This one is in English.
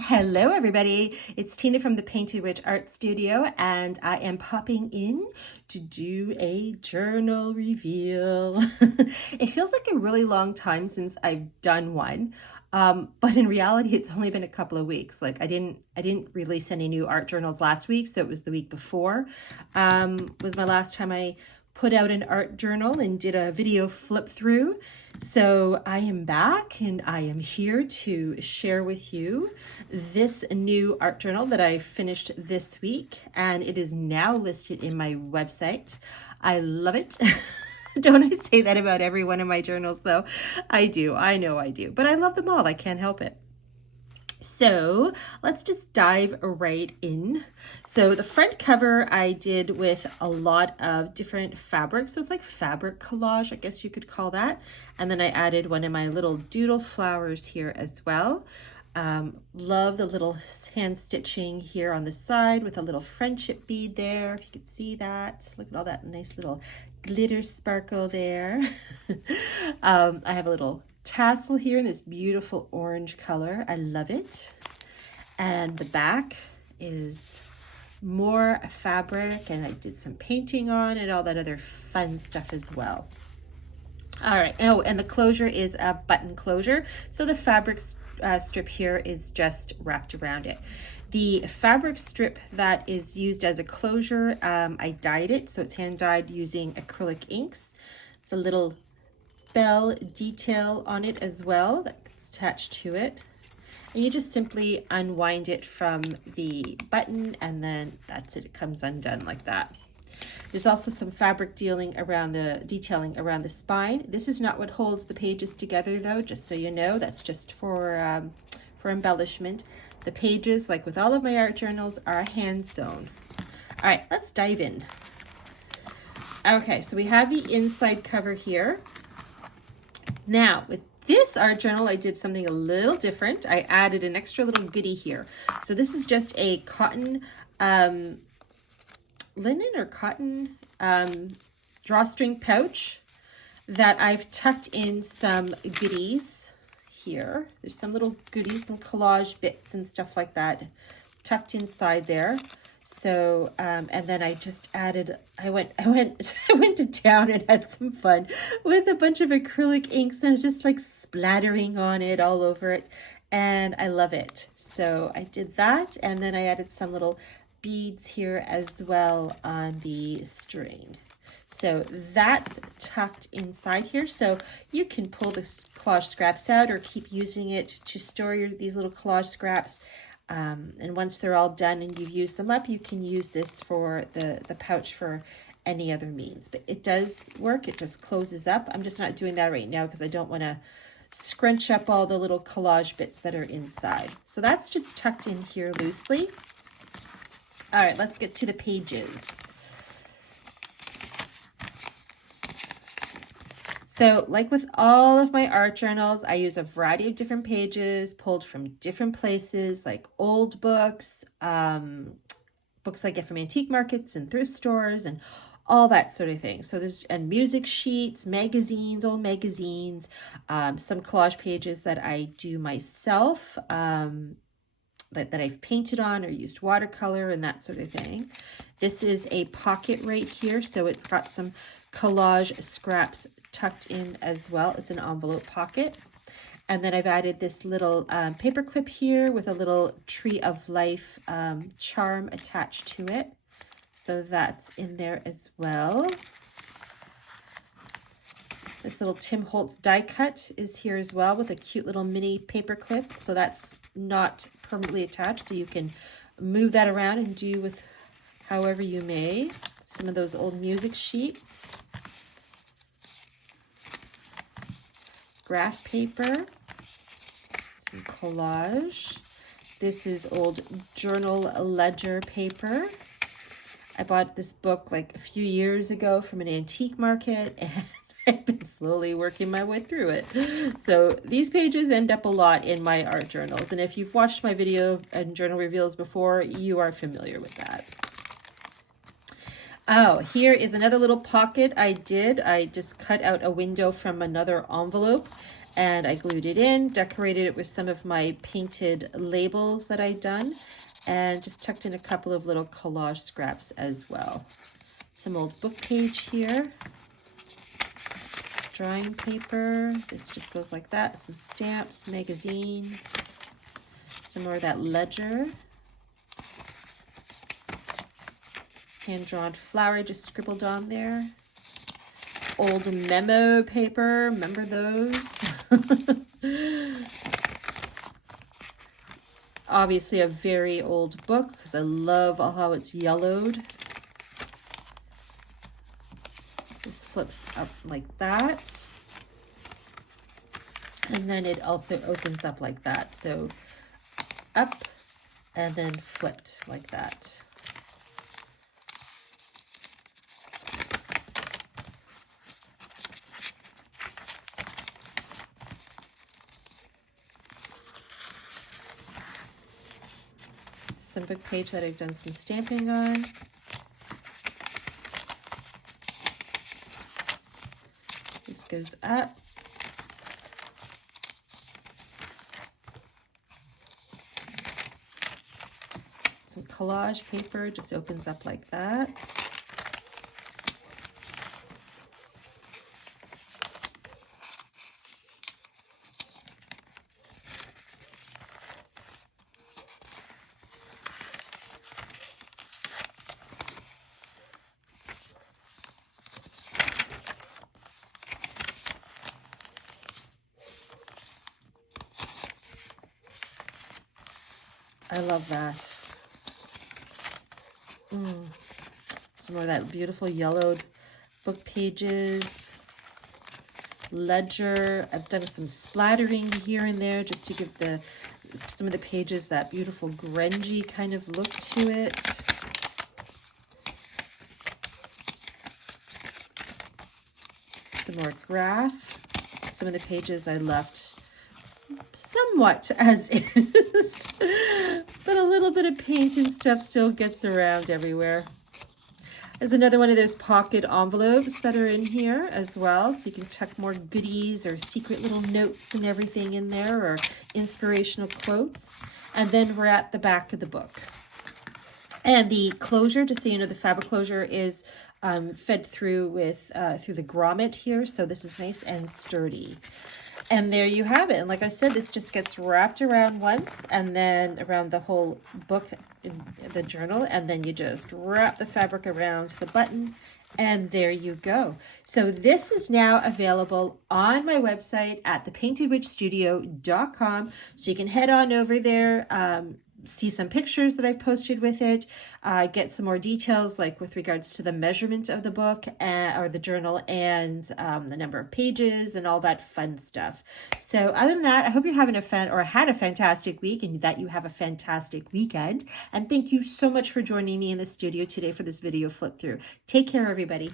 Hello everybody, it's Tina from the Painted Witch Art Studio and I am popping in to do a journal reveal. It feels like a really long time since I've done one, but in reality it's only been a couple of weeks. Like I didn't release any new art journals last week, so it was the week before was my last time I put out an art journal and did a video flip through. So I am back and I am here to share with you this new art journal that I finished this week, and it is now listed in my website. I love it. Don't I say that about every one of my journals though? I do, I know I do, but I love them all. I can't help it. So let's just dive right in. So the front cover I did with a lot of different fabrics. So it's like fabric collage, I guess you could call that. And then I added one of my little doodle flowers here as well. Love the little hand stitching here on the side with a little friendship bead there, if you could see that. Look at all that nice little glitter sparkle there. I have a little tassel here in this beautiful orange color. I love it. And the back is more fabric, and I did some painting on and all that other fun stuff as well. All right. Oh, and the closure is a button closure. So the fabric strip here is just wrapped around it. The fabric strip that is used as a closure, I dyed it. So it's hand dyed using acrylic inks. It's a little bell detail on it as well that's attached to it. And you just simply unwind it from the button and then that's it. It comes undone like that. There's also some fabric detailing around the spine. This is not what holds the pages together though, just so you know. That's just for embellishment. The pages, like with all of my art journals, are hand sewn. All right, let's dive in. Okay, so we have the inside cover here. Now, with this art journal, I did something a little different. I added an extra little goodie here. So this is just a cotton linen or cotton drawstring pouch that I've tucked in some goodies here. There's some little goodies, some collage bits and stuff like that tucked inside there. So and then I just added, I went to town and had some fun with a bunch of acrylic inks, and it's just like splattering on it all over it, and I love it. So I did that, and then I added some little beads here as well on the string. So that's tucked inside here. So you can pull the collage scraps out or keep using it to store these little collage scraps. And once they're all done and you've used them up, you can use this for the pouch for any other means. But it does work. It just closes up. I'm just not doing that right now because I don't want to scrunch up all the little collage bits that are inside. So that's just tucked in here loosely. All right, let's get to the pages. So like with all of my art journals, I use a variety of different pages pulled from different places, like old books, books I get from antique markets and thrift stores and all that sort of thing. So and music sheets, magazines, old magazines, some collage pages that I do myself, that I've painted on or used watercolor and that sort of thing. This is a pocket right here. So it's got some collage scraps tucked in as well. It's an envelope pocket. And then I've added this little paper clip here with a little tree of life charm attached to it. So that's in there as well. This little Tim Holtz die cut is here as well with a cute little mini paper clip. So that's not permanently attached, so you can move that around and do with however you may. Some of those old music sheets. Graph paper. Some collage. This is old journal ledger paper. I bought this book like a few years ago from an antique market, and I've been slowly working my way through it. So these pages end up a lot in my art journals. And if you've watched my video and journal reveals before, you are familiar with that. Oh, here is another little pocket I did. I just cut out a window from another envelope and I glued it in, decorated it with some of my painted labels that I'd done, and just tucked in a couple of little collage scraps as well. Some old book page here, drawing paper, this just goes like that, some stamps, magazine, some more of that ledger, hand-drawn flower just scribbled on there, old memo paper, remember those? Obviously a very old book because I love how it's yellowed. This flips up like that. And then it also opens up like that. So up and then flipped like that. Some book page that I've done some stamping on. This goes up. Some collage paper just opens up like that. I love that. Some more of that beautiful yellowed book pages, ledger. I've done some splattering here and there just to give some of the pages that beautiful grungy kind of look to it. Some more graph. Some of the pages I left somewhat as is, but a little bit of paint and stuff still gets around everywhere. There's another one of those pocket envelopes that are in here as well, so you can tuck more goodies or secret little notes and everything in there, or inspirational quotes. And then we're at the back of the book. And the closure, just so you know, the fabric closure is fed through with through the grommet here, so this is nice and sturdy. And there you have it. And like I said, this just gets wrapped around once and then around the whole book in the journal. And then you just wrap the fabric around the button and there you go. So this is now available on my website at thepaintedwitchstudio.com. So you can head on over there, see some pictures that I've posted with it, get some more details like with regards to the measurement of the book or the journal and the number of pages and all that fun stuff. So other than that, I hope you're having had a fantastic week and that you have a fantastic weekend. And thank you so much for joining me in the studio today for this video flip through. Take care, everybody.